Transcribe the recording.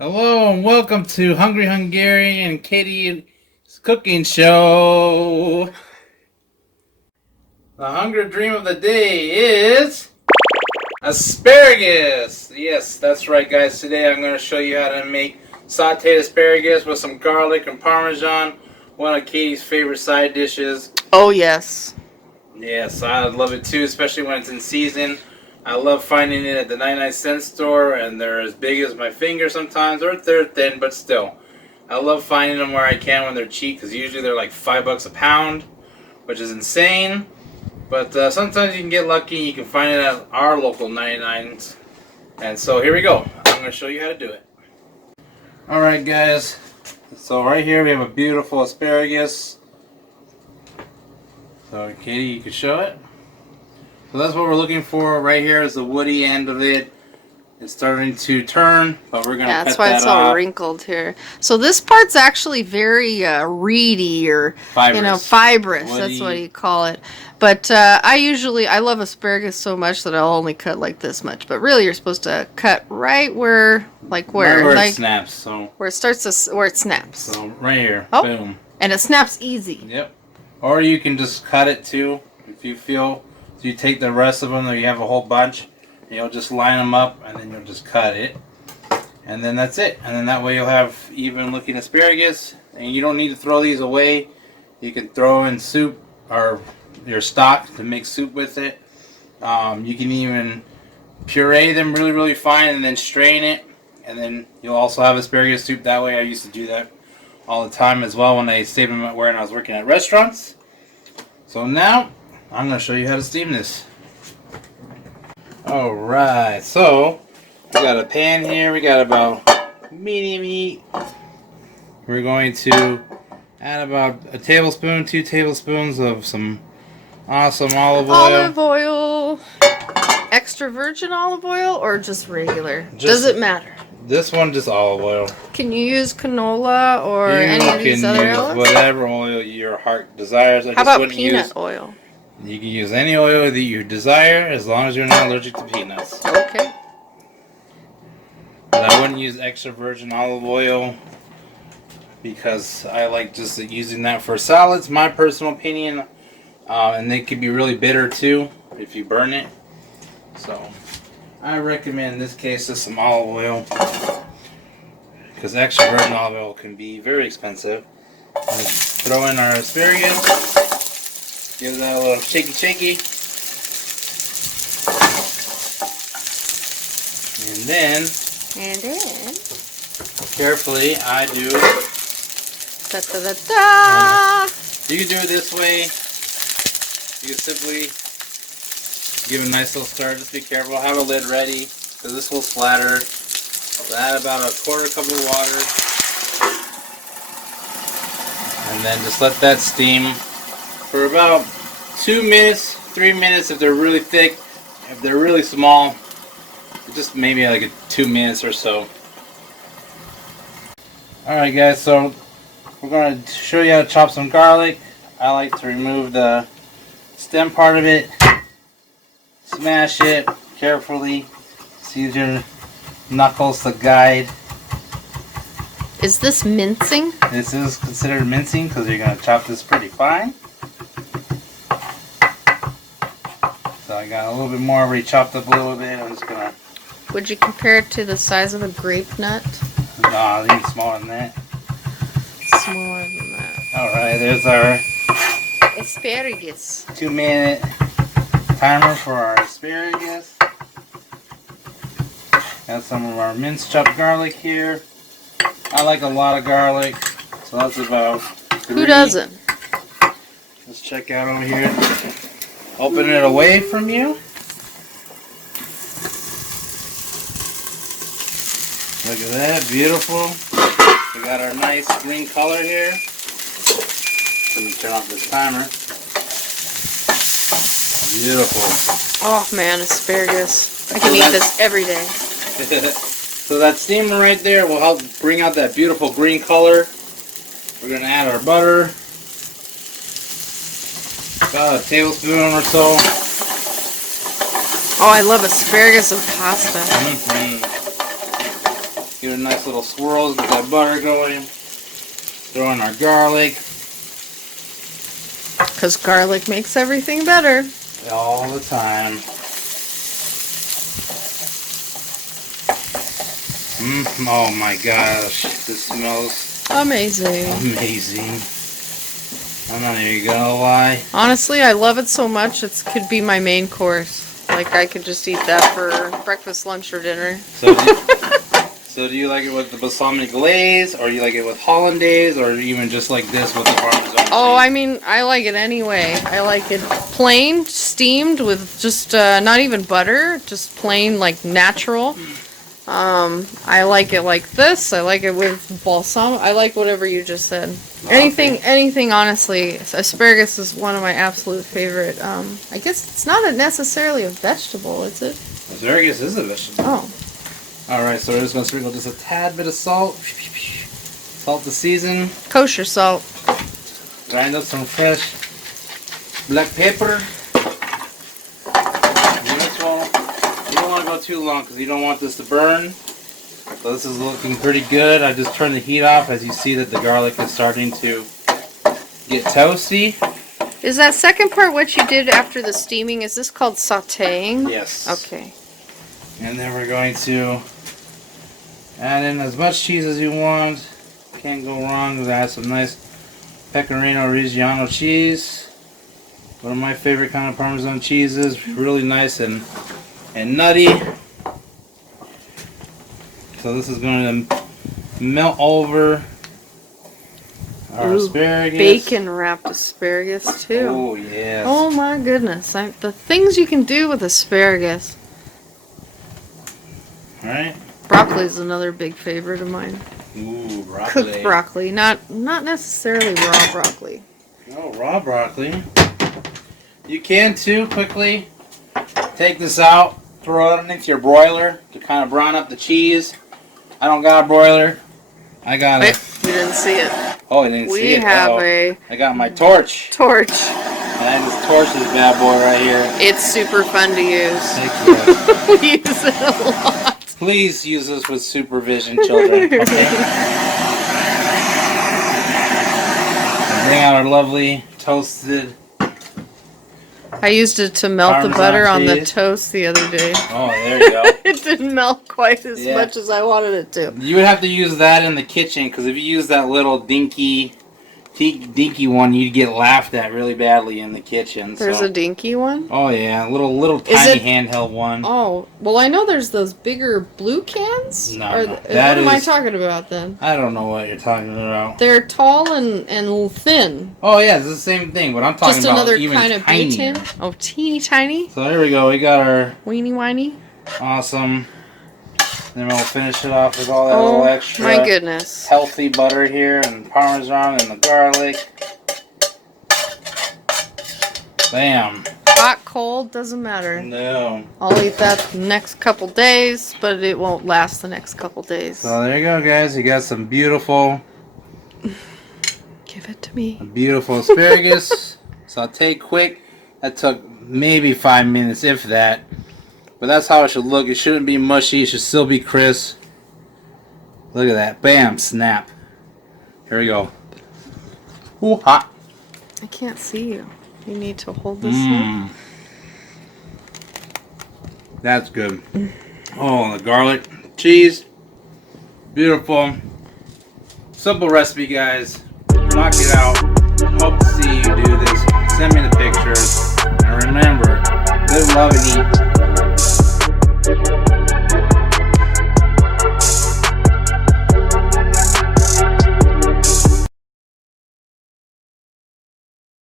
Hello and welcome to Hungry Hungarian and Katie's cooking show. The hunger dream of the day is asparagus. Yes, that's right, guys. Today I'm going to show you how to make sauteed asparagus with some garlic and Parmesan. One of Katie's favorite side dishes. Oh, yes. Yes, I love it too, especially when it's in season. I love finding it at the 99-cent store, and they're as big as my finger sometimes, or they're thin, but still. I love finding them where I can when they're cheap, because usually they're like $5 a pound, which is insane. But sometimes you can get lucky, you can find it at our local 99s. And so here we go. I'm going to show you how to do it. Alright guys, so right here we have a beautiful asparagus. So Katie, you can show it. So that's what we're looking for. Right here is the woody end of it. It's starting to turn, but we're going to cut that off. That's why it's all wrinkled here. So this part's actually very reedy or fibrous. Woody. That's what you call it. But I love asparagus so much that I'll only cut like this much. But really, you're supposed to cut right where, right where like, it snaps. So where it starts to, where it snaps. So right here, boom. And it snaps easy. Yep. Or you can just cut it too, if you feel. So you take the rest of them, or you have a whole bunch, and you'll just line them up, and then you'll just cut it. And then that's it. And then that way you'll have even looking asparagus. And you don't need to throw these away. You can throw in soup or your stock to make soup with it. You can even puree them really, really fine and then strain it. And then you'll also have asparagus soup that way. I used to do that all the time as well when I saved them when I was working at restaurants. So now I'm going to show you how to steam this. Alright, so we got a pan here. We got about medium heat. We're going to add about a tablespoon, 2 tablespoons of some awesome olive oil. Olive oil. Extra virgin olive oil or just regular? Does it matter? This one, just olive oil. Can you use canola or any of these other oils? Whatever oil your heart desires. How about peanut oil? You can use any oil that you desire as long as you're not allergic to peanuts. Okay. But I wouldn't use extra virgin olive oil because I like just using that for salads, my personal opinion. And they can be really bitter too if you burn it. So I recommend in this case just some olive oil because extra virgin olive oil can be very expensive. Throw in our asparagus. Give that a little shaky. And then carefully I do. You can do it this way. You can simply give a nice little stir. Just be careful. Have a lid ready because this will splatter. We'll add about a quarter cup of water. And then just let that steam for about 2 minutes, 3 minutes if they're really thick. If they're really small, just maybe like 2 minutes or so. Alright guys, so we're going to show you how to chop some garlic. I like to remove the stem part of it. Smash it carefully. Use your knuckles to guide. Is this mincing? This is considered mincing because you're going to chop this pretty fine. So I got a little bit more already chopped up a little bit. I'm just going to... Would you compare it to the size of a grape nut? No, even smaller than that. Smaller than that. Alright, there's our asparagus. 2-minute timer for our asparagus. Got some of our minced chopped garlic here. I like a lot of garlic, so that's about 3. Who doesn't? Let's check out over here. Open it away from you. Look at that, beautiful. We got our nice green color here. Let me turn off this timer. Beautiful. Oh man, asparagus. I can eat this every day. So that steamer right there will help bring out that beautiful green color. We're going to add our butter. About a tablespoon or so. Oh, I love asparagus and pasta. Give it a nice little swirls, get that butter going. Throw in our garlic. Because garlic makes everything better. All the time. Oh my gosh, this smells Amazing. amazing. I'm not even gonna lie. Honestly, I love it so much, it could be my main course. Like, I could just eat that for breakfast, lunch, or dinner. So do you like it with the balsamic glaze, or you like it with hollandaise, or even just like this with the Parmesan cheese? Oh, I mean, I like it anyway. I like it plain, steamed with just not even butter, just plain, like, natural. I like it like this. I like it with balsamic. I like whatever you just said. Anything, honestly. Asparagus is one of my absolute favorite. I guess it's not necessarily a vegetable, is it? Asparagus is a vegetable. Oh. Alright, so we're just going to sprinkle just a tad bit of salt. Salt to season. Kosher salt. Grind up some fresh black pepper. You don't want to go too long because you don't want this to burn. So this is looking pretty good. I just turned the heat off as you see that the garlic is starting to get toasty. Is that second part what you did after the steaming? Is this called sautéing? Yes. Okay. And then we're going to add in as much cheese as you want. Can't go wrong with add some nice Pecorino Reggiano cheese. One of my favorite kind of Parmesan cheeses. Really nice and nutty. So this is going to melt over our asparagus. Bacon wrapped asparagus too. Oh yes. Oh my goodness. The things you can do with asparagus. Alright. Broccoli is another big favorite of mine. Ooh, broccoli. Cooked broccoli, not necessarily raw broccoli. Oh, raw broccoli. You can too quickly take this out, throw it underneath your broiler to kind of brown up the cheese. I don't got a broiler. I got Wait, it. you didn't see it. Oh, I didn't see it. We have a I got my torch. torch. And I just torch this bad boy right here. It's super fun to use. Thank you. We use it a lot. Please use this with supervision, children. Okay? And bring out our lovely toasted. I used it to melt Parmesan the butter on the cheese. toast the other day. Oh, there you go. It didn't melt quite as Yeah. much as I wanted it to. You would have to use that in the kitchen because if you use that little dinky one, you'd get laughed at really badly in the kitchen. There's so. a dinky one? Oh yeah, little Is tiny it- handheld one. Oh, well, I know there's those bigger blue cans. No, Or no, what that am I is- talking about then? I don't know what you're talking about. They're tall and thin. Oh yeah, it's the same thing, but I'm talking Just about another even kind of tinier. bee tin. Oh, teeny tiny. So there we go. We got our Weeny whiny. awesome. Then we'll finish it off with all that little Oh, extra my goodness. healthy butter here and Parmesan and the garlic. Bam. Hot, cold, doesn't matter. No. I'll eat that next couple days, but it won't last the next couple days. So there you go, guys. You got some beautiful Give it to me. asparagus. Saute quick. That took maybe 5 minutes, if that. But that's how it should look. It shouldn't be mushy. It should still be crisp. Look at that. Bam. Snap. Here we go. Ooh, hot. I can't see you. You need to hold this Mmm. That's good. Oh, the garlic. Cheese. Beautiful. Simple recipe, guys. Knock it out.